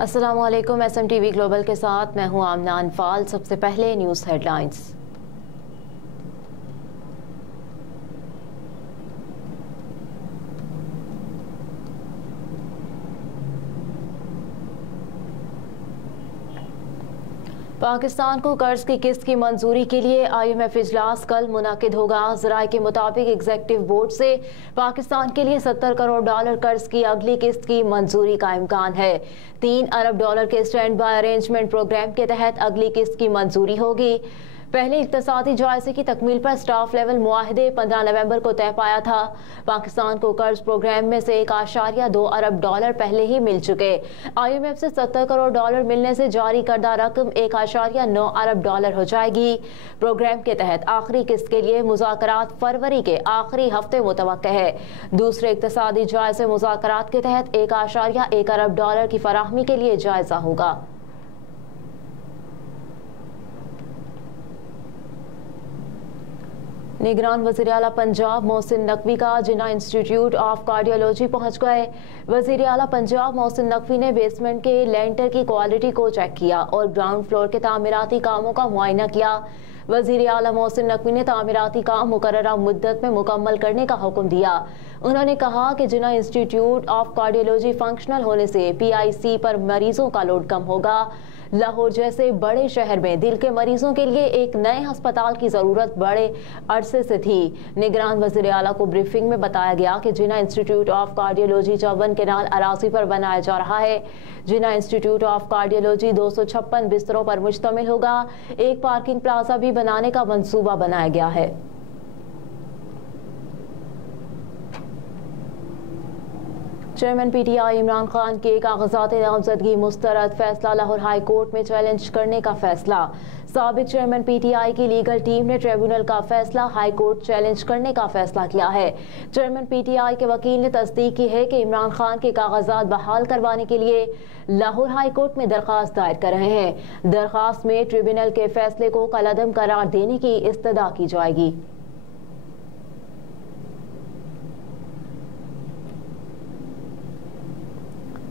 अस्सलामुअलैकुम। SMTV global के साथ मैं हूं आमना अनफाल। सबसे पहले न्यूज़ हेडलाइंस। पाकिस्तान को कर्ज की किस्त की मंजूरी के लिए IMF इजलास कल मुनाकिद होगा। ज़राए के मुताबिक एग्जीक्यूटिव बोर्ड से पाकिस्तान के लिए $70 करोड़ कर्ज की अगली किस्त की मंजूरी का इम्कान है। $3 अरब के स्टैंड बाय अरेंजमेंट प्रोग्राम के तहत अगली किस्त की मंजूरी होगी। पहले इक्तसादी जायजे की तकमील पर स्टाफ लेवल मुआहदे 15 नवंबर को तय पाया था। पाकिस्तान को कर्ज प्रोग्राम में से $1.2 अरब पहले ही मिल चुके। IMF से $70 करोड़ मिलने से जारी करदा रकम $1.9 अरब हो जाएगी। प्रोग्राम के तहत आखिरी किस्त के लिए मुज़ाकरात फरवरी के आखिरी हफ्ते मुतवक्के है। दूसरे इक्तसादी जायजे मुज़ाकरात के तहत $1.1 अरब की फराहमी के लिए जायजा होगा। निगरान वज़ीर आला पंजाब मोहसिन नकवी का जिन्ना इंस्टीट्यूट ऑफ कार्डियोलॉजी पहुंच गए। वज़ीर आला पंजाब मोहसिन नकवी ने बेसमेंट के लेंटर की क्वालिटी को चेक किया और ग्राउंड फ्लोर के तामीराती कामों का मुआयना किया। वज़ीर आला मोहसिन नकवी ने तामीराती काम मुकर्ररा मुद्दत में मुकम्मल करने का हुक्म दिया। उन्होंने कहा कि जिन्ना इंस्टीट्यूट ऑफ कार्डियोलॉजी फंक्शनल होने से PIC पर मरीजों का लोड कम होगा। लाहौर जैसे बड़े शहर में दिल के मरीजों के लिए एक नए अस्पताल की जरूरत बड़े अरसे से थी। निगरान वज़ीर आला को ब्रीफिंग में बताया गया कि जिन्ना इंस्टीट्यूट ऑफ कार्डियोलॉजी चौवन केनाल अराजी पर बनाया जा रहा है। जिन्ना इंस्टीट्यूट ऑफ कार्डियोलॉजी 256 बिस्तरों पर मुश्तमिल होगा। एक पार्किंग प्लाजा भी बनाने का मंसूबा बनाया गया है। चेयरमैन PTI इमरान खान के कागजात नामजदगी मुस्तरद, फैसला लाहौर हाई कोर्ट में चैलेंज करने का फैसला। साबिक चेयरमैन PTI की लीगल टीम ने ट्रिब्यूनल का फैसला हाई कोर्ट चैलेंज करने का फैसला किया है। चेयरमैन PTI के वकील ने तस्दीक की है कि इमरान खान के कागजात बहाल करवाने के लिए लाहौर हाई कोर्ट में दरख्वास्त दायर कर रहे हैं। दरख्वास्त में ट्रिब्यूनल के फैसले को कलअदम करार देने की इस्तदा की जाएगी।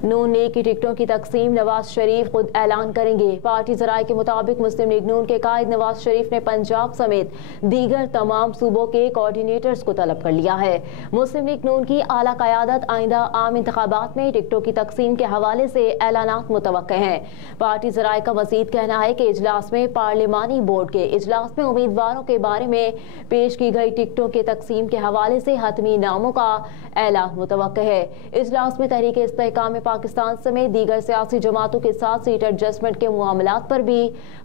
नून लीग की टिकटों की तकसीम नवाज शरीफ खुद ऐलान करेंगे। पार्टी जराये के मुताबिक मुस्लिम लीग नून के कायद नवाज शरीफ ने पंजाब समेत दीगर तमाम सूबों के कोऑर्डिनेटर्स को तलब कर लिया है। मुस्लिम लीग नून की आला क़यादत आइंदा आम इंतखाबात में टिकटों की तकसीम के हवाले से ऐलानात मुतवक्के हैं। पार्टी जराये का मजीद कहना है कि इजलास में पार्लिमानी बोर्ड के इजलास में उम्मीदवारों के बारे में पेश की गई टिकटों के तकसीम के हवाले से हतमी नामों का ऐलान मुतवक्के है। इजलास में तहरीक इस्तेहकाम पाकिस्तान समेत दीगर सियासी जमातों के साथ सीट एडजस्टमेंट के मामलात पर भी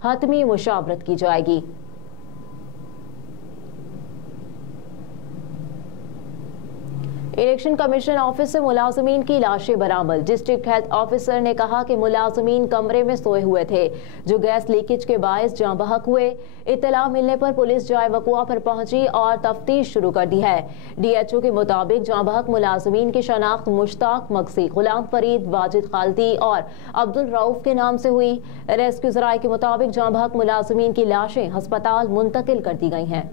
हतमी मुशावरत की जाएगी। इलेक्शन कमीशन ऑफिस से मुलाजमीन की लाशें बरामद। डिस्ट्रिक्ट हेल्थ ऑफिसर ने कहा कि मुलाजमीन कमरे में सोए हुए थे जो गैस लीकेज के बायस जाँ बहक हुए। इत्तला मिलने पर पुलिस जाए वक़ुआ पर पहुंची और तफ्तीश शुरू कर दी है। DHO के मुताबिक जाँ बहक मुलाजमीन की शनाख्त मुश्ताक मक्सी, गुलाम फरीद, वाजिद खालदी और अब्दुल रऊफ के नाम से हुई। रेस्क्यू ज़राए के मुताबिक जाँ बहक मुलाजमीन की लाशें हस्पताल मुंतकिल कर दी गई हैं।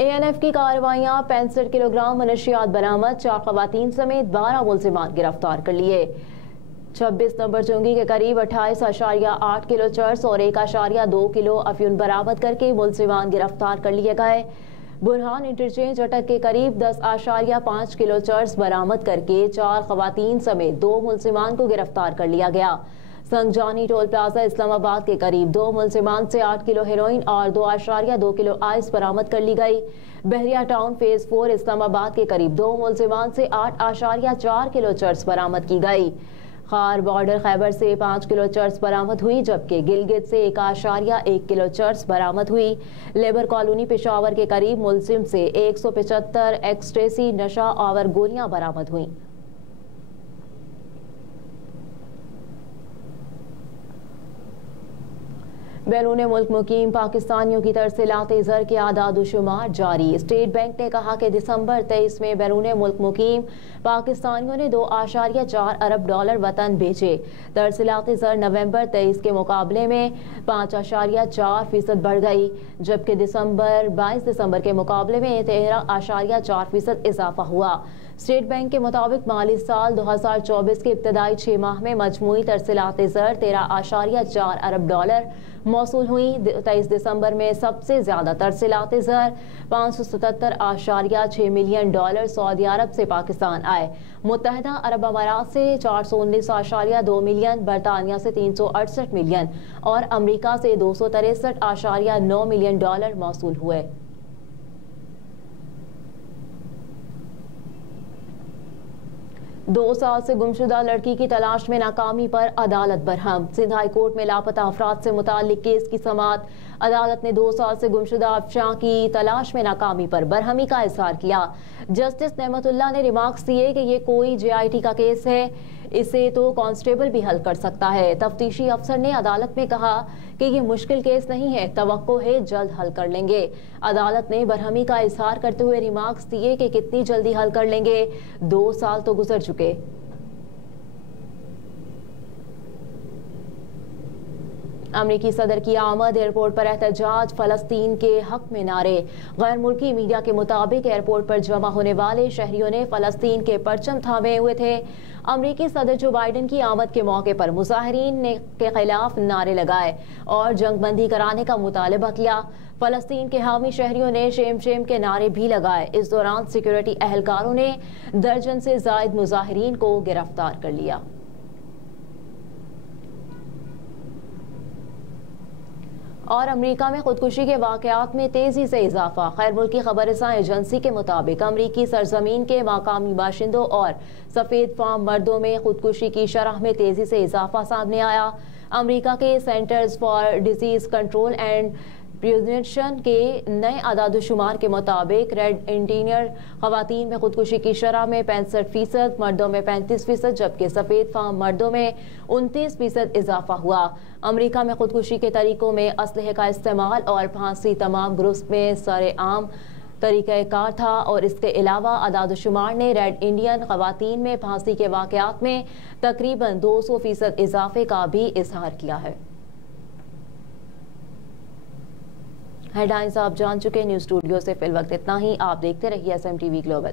ANF की कार्रवाइयां 65 किलोग्राम मनशियात बरामद, 4 खवातीन समेत 12 मुल्जिमान गिरफ्तार कर लिए। 26 नंबर चुंगी के करीब 28.8 किलो चर्स और 1.2 किलो अफ्यून बरामद करके मुल्जिमान गिरफ्तार कर लिए गए। बुरहान इंटरचेंज अटक के करीब 10.5 किलो चर्स बरामद करके 4 खवातीन समेत 2 मुल्जिमान को गिरफ्तार कर लिया गया। संगजानी टोल प्लाजा इस्लामाबाद के करीब 2 मुल्जिमान से 8 किलो हेरोइन और 2.2 किलो आइस बरामद कर ली गई। बहरिया टाउन फेज 4 इस्लामाबाद के करीब 2 मुल्जिमान से 8.4 किलो चर्स बरामद की गई। खार बॉर्डर खैबर से 5 किलो चर्स बरामद हुई, जबकि गिलगित से 1.1 किलो चर्स बरामद हुई। लेबर कॉलोनी पेशावर के करीब मुल्जिम से 175 एक्सट्रेसी नशा आवर गोलियां बरामद हुई। बैरून मुल्क मुकीम पाकिस्तानियों की तरफ से लाते ज़र के आदाद-ओ-शुमार जारी। स्टेट बैंक ने कहा कि दिसंबर 23 में बैरून मुल्क मुकीम पाकिस्तानियों ने $2.4 अरब वतन भेजे। तरसीलाते ज़र नवंबर 23 के मुकाबले में 5.4% बढ़ गई, जबकि 22 दिसंबर के मुकाबले में 13.4% इजाफा हुआ। स्टेट बैंक के मुताबिक माली साल 2024 के इब्तदाई 6 माह में मजमूई तरसीलात ज़र 13.4 अरब डॉलर मौसूल हुई। 23 दिसंबर में सबसे ज्यादा तरसीलात ज़र 577.6 मिलियन डॉलर सऊदी अरब से पाकिस्तान आए। मुत्तहदा अरब अमारात से 419.2 मिलियन, बरतानिया से 368 मिलियन और अमेरिका से 263.9 मिलियन डॉलर मौसूल हुए। दो साल से गुमशुदा लड़की की तलाश में नाकामी पर अदालत बरहम। सिंध हाई कोर्ट में लापता अफराद से मुताल्लिक केस की समाअत। अदालत ने 2 साल से गुमशुदा अफशां की तलाश में नाकामी पर बरहमी का इजहार किया। जस्टिस नेमतुल्लाह ने रिमार्क्स दिए कि ये कोई JIT का केस है, इसे तो कांस्टेबल भी हल कर सकता है। तफ्तीशी अफसर ने अदालत में कहा कि ये मुश्किल केस नहीं है, तवक्को है जल्द हल कर लेंगे। अदालत ने बरहमी का इजहार करते हुए रिमार्क्स दिए कि कितनी जल्दी हल कर लेंगे, 2 साल तो गुजर चुके। अमरीकी सदर की आमद, एयरपोर्ट पर एहतजाज, फलस्तीन के हक में नारे। गैर मुल्की मीडिया के मुताबिक एयरपोर्ट पर जमा होने वाले शहरियों ने फलस्तीन के परचम थामे हुए थे। अमरीकी सदर जो बाइडन की आमद के मौके पर मुजाहिरीन के खिलाफ नारे लगाए और जंगबंदी कराने का मुतालबा किया। फलस्तीन के हामी शहरियों ने शेम शेम के नारे भी लगाए। इस दौरान सिक्योरिटी एहलकारों ने दर्जन से जायद मुजाहिरीन को गिरफ्तार कर लिया। और अमेरिका में खुदकुशी के वाकयात में तेजी से इजाफा। खैर मुल्की खबरसां एजेंसी के मुताबिक अमरीकी सरजमीन के मकामी बाशिंदों और सफ़ेद फार्म मर्दों में खुदकुशी की शरह में तेजी से इजाफा सामने आया। अमेरिका के centres for disease control and prevention के नए आदादोशुमार के मुताबिक रेड इंडियन खवातीन में खुदकुशी की शरह में 65%, मर्दों में 35%, जबकि सफ़ेद फार्म मर्दों में 29% इजाफा हुआ। अमेरिका में खुदकुशी के तरीकों में असलहे का इस्तेमाल और फांसी तमाम ग्रुप्स में सरेआम तरीक़ाकार था और इसके अलावा आदादोशुमार ने रेड इंडियन खवातीन में फांसी के वाकयात में तकरीबन 200% इजाफे का भी इजहार किया है। हेडलाइंस आप जान चुके। न्यूज़ स्टूडियो से फिल वक्त इतना ही। आप देखते रहिए SMTV ग्लोबल।